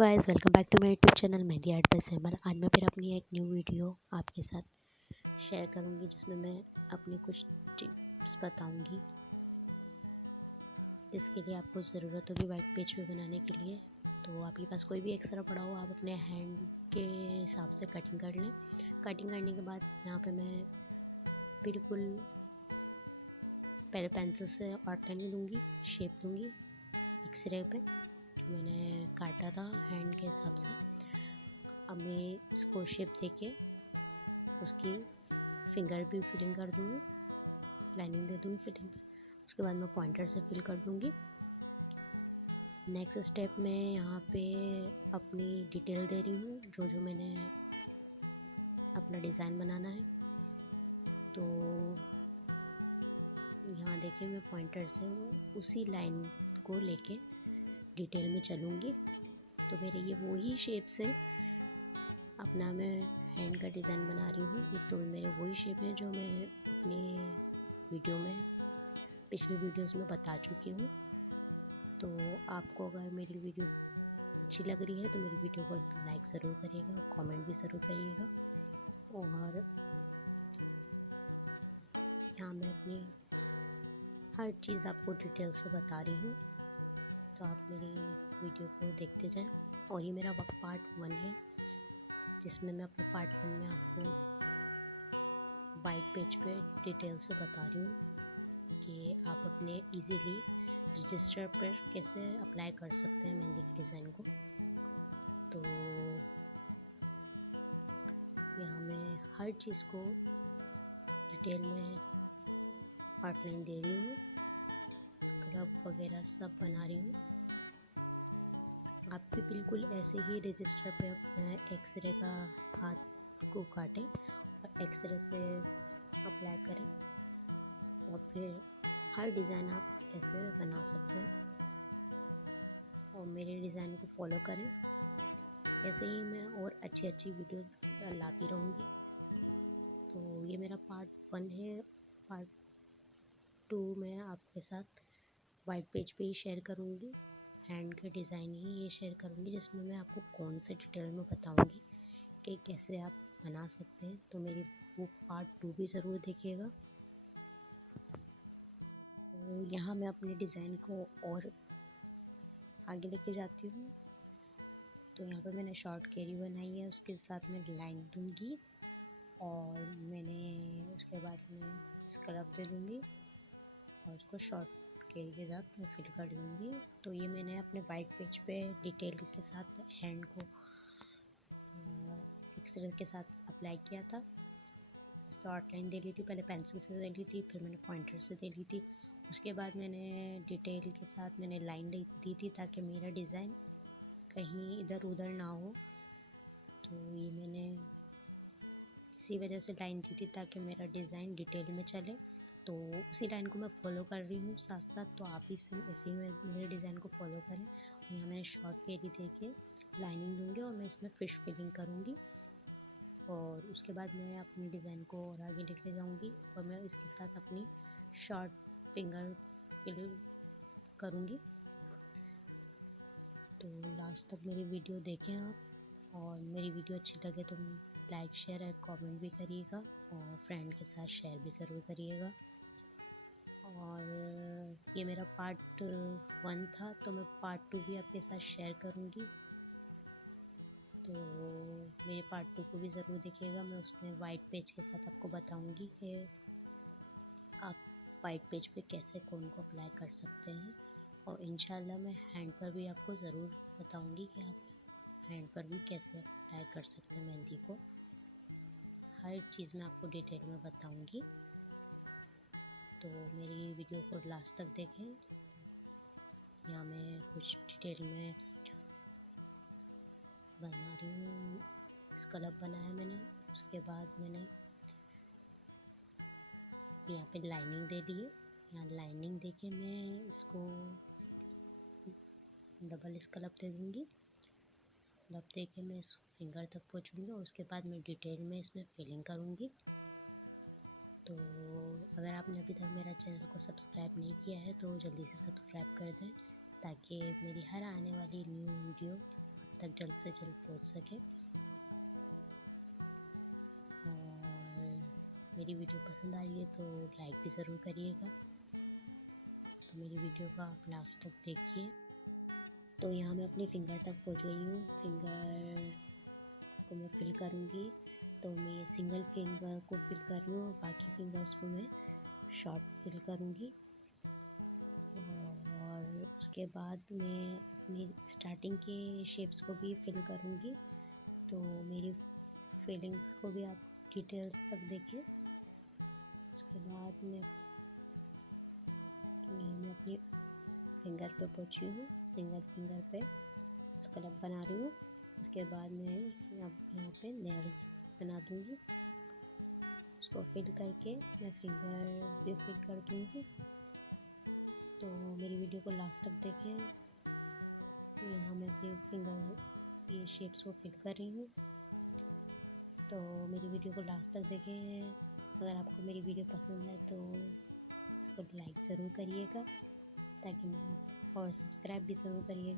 Guys, welcome back to my YouTube channel mehndi art by Zaymal. आज मैं फिर अपनी एक न्यू वीडियो आपके साथ शेयर करूंगी जिसमें मैं अपनी कुछ टिप्स बताऊंगी। इसके लिए आपको ज़रूरत होगी वाइट पेज पे बनाने के लिए। तो आपके पास कोई भी एक्स्ट्रा पड़ा हो आप अपने हैंड के हिसाब से कटिंग कर लें। कटिंग करने के बाद यहाँ पे मैं बिल्कुल पहले पेंसिल से आउटलाइन दूँगी, शेप दूँगी एक्सरे पे काटा था हैंड के हिसाब से। अब मैं इसको शेप देके उसकी फिंगर भी फिलिंग कर दूँगी, लाइनिंग दे दूँगी फिलिंग पे। उसके बाद मैं पॉइंटर से फिल कर दूँगी। नेक्स्ट स्टेप में यहाँ पे अपनी डिटेल दे रही हूँ, जो मैंने अपना डिज़ाइन बनाना है। तो यहाँ देखिए मैं पॉइंटर से उसी लाइन को लेके डिटेल में चलूँगी। तो मेरे ये वही शेप से अपना मैं हैंड का डिज़ाइन बना रही हूँ। तो मेरे वही शेप है जो मैं अपनी वीडियो में पिछले वीडियोस में बता चुकी हूँ। तो आपको अगर मेरी वीडियो अच्छी लग रही है तो मेरी वीडियो को लाइक ज़रूर करिएगा, कमेंट भी ज़रूर करिएगा। और यहाँ मैं अपनी हर चीज़ आपको डिटेल से बता रही हूँ, तो आप मेरी वीडियो को देखते जाएं। और ये मेरा पार्ट 1 है, जिसमें मैं अपने पार्ट 1 में आपको वाइट पेज पे डिटेल से बता रही हूँ कि आप अपने इजीली रजिस्टर पर कैसे अप्लाई कर सकते हैं मेहंदी डिज़ाइन को। तो यहाँ मैं हर चीज़ को डिटेल में आउटलाइन दे रही हूँ, स्क्रब वगैरह सब बना रही हूँ। आप भी बिल्कुल ऐसे ही रजिस्टर पे अपना एक्सरे का हाथ को काटें और एक्सरे से अप्लाई करें, और फिर हर डिज़ाइन आप ऐसे बना सकते हैं। और मेरे डिज़ाइन को फॉलो करें, ऐसे ही मैं और अच्छी वीडियोस लाती रहूँगी। तो ये मेरा पार्ट 1 है। पार्ट 2 में आपके साथ वाइट पेज पे ही शेयर करूँगी, हैंड के डिज़ाइन ही ये शेयर करूँगी, जिसमें मैं आपको कौन से डिटेल में बताऊँगी कि कैसे आप बना सकते हैं। तो मेरी वो पार्ट 2 भी ज़रूर देखिएगा। तो यहाँ मैं अपने डिज़ाइन को और आगे लेके जाती हूँ। तो यहाँ पे मैंने शॉर्ट कैरी बनाई है, उसके साथ मैं लाइन दूँगी और मैंने उसके बाद में स्कलप दे दूँगी और उसको शॉर्ट कैरी के साथ मैं फिल कर लूँगी। तो ये मैंने अपने वाइट पेज पे डिटेल के साथ हैंड को एक्सरे के साथ अप्लाई किया था। उसकी आउटलाइन दे ली थी, पहले पेंसिल से दे ली थी, फिर मैंने पॉइंटर से दे ली थी। उसके बाद मैंने डिटेल के साथ मैंने लाइन दी थी ताकि मेरा डिज़ाइन कहीं इधर उधर ना हो। तो ये मैंने इसी वजह से लाइन दी थी ताकि मेरा डिज़ाइन डिटेल में चले। तो उसी लाइन को मैं फॉलो कर रही हूँ साथ साथ। तो आप भी वैसे ही मेरे डिज़ाइन को फॉलो करें। यहाँ मैंने शॉर्ट कैरी दे के लाइनिंग दूँगी और मैं इसमें फिश फिलिंग करूँगी। और उसके बाद मैं अपने डिज़ाइन को और आगे लेके जाऊँगी और मैं इसके साथ अपनी शॉर्ट फिंगर फिलिंग करूँगी। तो लास्ट तक मेरी वीडियो देखें आप, और मेरी वीडियो अच्छी लगे तो लाइक शेयर और कमेंट भी करिएगा, और फ्रेंड के साथ शेयर भी ज़रूर करिएगा। और ये मेरा पार्ट 1 था, तो मैं पार्ट 2 भी आपके साथ शेयर करूँगी। तो मेरे पार्ट 2 को भी ज़रूर देखिएगा। मैं उसमें वाइट पेज के साथ आपको बताऊँगी कि आप वाइट पेज पे कैसे कौन को अप्लाई कर सकते हैं। और इंशाल्लाह मैं हैंड पर भी आपको ज़रूर बताऊँगी कि आप हैंड पर भी कैसे अप्लाई कर सकते हैं मेहंदी को। हर चीज़ मैं आपको डिटेल में बताऊँगी। तो मेरी वीडियो को लास्ट तक देखें। यहाँ मैं कुछ डिटेल में बना रही हूँ, स्कलप बनाया मैंने। उसके बाद मैंने यहाँ पे लाइनिंग दे दी है। यहाँ लाइनिंग देके मैं इसको डबल स्कलप दे दूँगी। स्कलप दे के मैं इस फिंगर तक पहुँचूँगी और उसके बाद मैं डिटेल में इसमें फिलिंग करूँगी। तो अगर आपने अभी तक मेरा चैनल को सब्सक्राइब नहीं किया है तो जल्दी से सब्सक्राइब कर दें, ताकि मेरी हर आने वाली न्यू वीडियो तक ज़रूर करिएगा। तो मेरी वीडियो को आप लास्ट तक देखिए। तो यहाँ मैं अपनी फिंगर तक पहुँच गई हूँ। फिंगर को मैं फिल करूँगी। तो मैं सिंगल फिंगर को फिल कर रही हूँ, बाकी फिंगर्स को मैं शॉर्ट फिल करूँगी। और उसके बाद मैं अपनी स्टार्टिंग के शेप्स को भी फिल करूँगी। तो मेरी फिलिंग्स को भी आप डिटेल्स तक देखिए। उसके बाद मैं अपनी फिंगर पे पहुँची हूँ, सिंगल फिंगर पे स्कैलप बना रही हूँ। उसके बाद मैं यहाँ पे नेल्स बना दूँगी। उसको फिल करके मैं फिंगर भी फिल कर दूँगी। तो मेरी वीडियो को लास्ट तक देखें। यहाँ मैं अपनी फिंगर की शेप्स को फिल कर रही हूँ। तो मेरी वीडियो को लास्ट तक देखें। अगर आपको मेरी वीडियो पसंद है तो इसको लाइक ज़रूर करिएगा ताकि मैं, और सब्सक्राइब भी ज़रूर करिएगा।